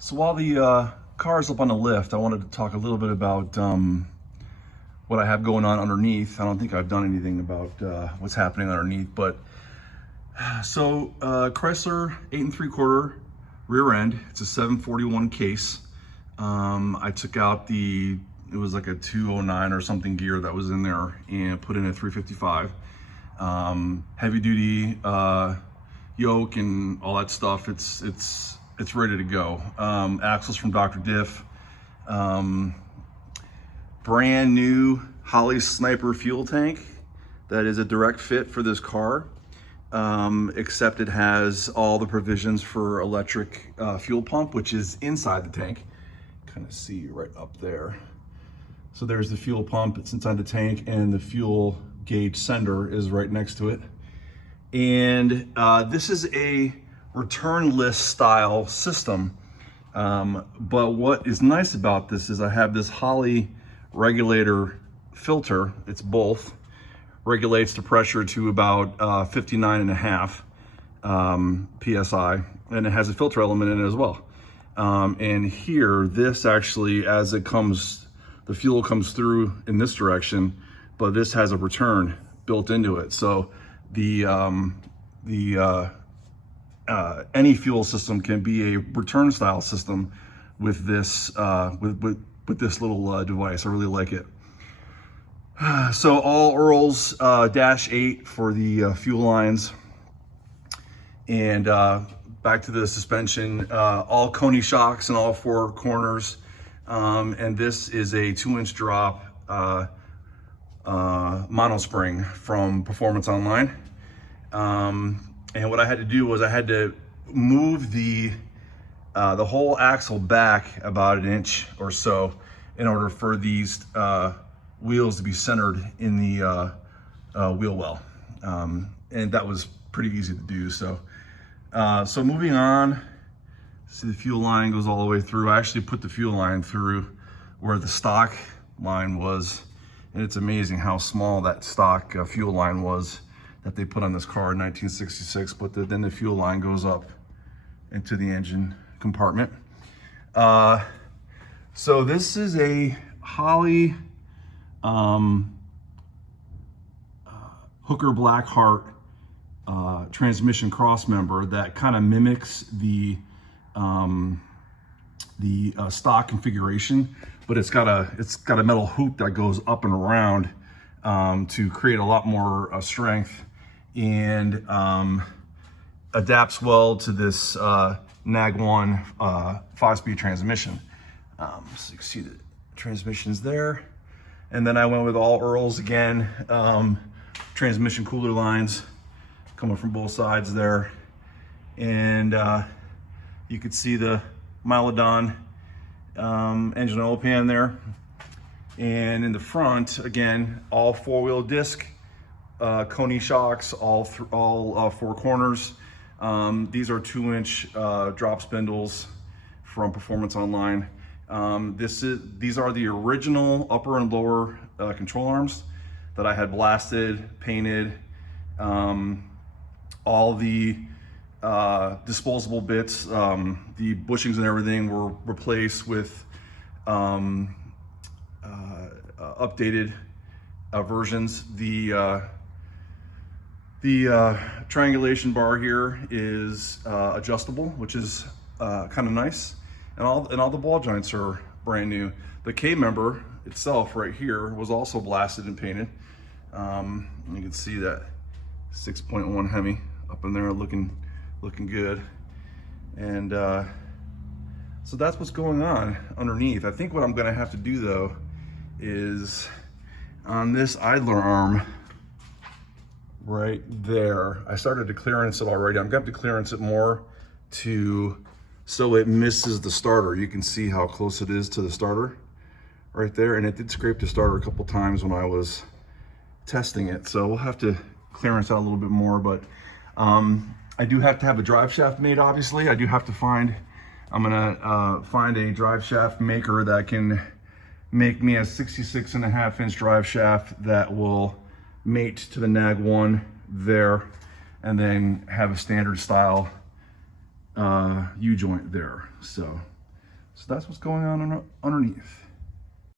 So while the car's up on the lift, I wanted to talk a little bit about what I have going on underneath. I don't think I've done anything about what's happening underneath, but Chrysler 8 3/4 rear end. It's a 741 case. I took out it was like a 209 or something gear that was in there and put in a 355. Heavy duty yoke and all that stuff. It's ready to go. Axles from Dr. Diff. Brand new Holley Sniper fuel tank that is a direct fit for this car, except it has all the provisions for electric fuel pump, which is inside the tank. Kind of see right up there. So there's the fuel pump, it's inside the tank, and the fuel gauge sender is right next to it. And this is a returnless style system. But what is nice about this is I have this Holley regulator filter. It's both. Regulates the pressure to about 59.5 PSI, and it has a filter element in it as well. And here, this actually, as it comes, the fuel comes through in this direction, but this has a return built into it. So any fuel system can be a return style system with this with this little device. I really like it. So all Earls -8 for the fuel lines, and back to the suspension, all Coney shocks in all four corners, and this is a 2-inch drop monospring from Performance Online. And what I had to do was I had to move the whole axle back about 1 inch or so in order for these wheels to be centered in the wheel well. And that was pretty easy to do. So moving on, see the fuel line goes all the way through. I actually put the fuel line through where the stock line was. And it's amazing how small that stock fuel line was that they put on this car in 1966, but then the fuel line goes up into the engine compartment. So this is a Holley Hooker Blackheart transmission cross member that kind of mimics the stock configuration, but it's got a metal hoop that goes up and around to create a lot more strength, and adapts well to this NAG1 5-speed transmission. So you can see the transmission's there. And then I went with all Earls again, transmission cooler lines coming from both sides there. And you could see the Mylodon engine oil pan there. And in the front, again, all 4-wheel disc, Coney shocks, all four corners. These are 2-inch drop spindles from Performance Online. These are the original upper and lower control arms that I had blasted, painted. All the disposable bits, the bushings and everything were replaced with updated versions. The triangulation bar here is adjustable, which is kind of nice, and all the ball joints are brand new. The K member itself right here was also blasted and painted. You can see that 6.1 hemi up in there, looking good. And so that's what's going on underneath. I think what I'm gonna have to do though is on this idler arm right there, I started to clearance it already. I'm gonna have to clearance it more so it misses the starter. You can see how close it is to the starter right there, and it did scrape the starter a couple times when I was testing it. So we'll have to clearance out a little bit more, but I do have to have a drive shaft made, obviously. I'm gonna find a drive shaft maker that can make me a 66.5-inch drive shaft that will mate to the NAG1 there, and then have a standard style U-joint there. So So that's what's going on underneath.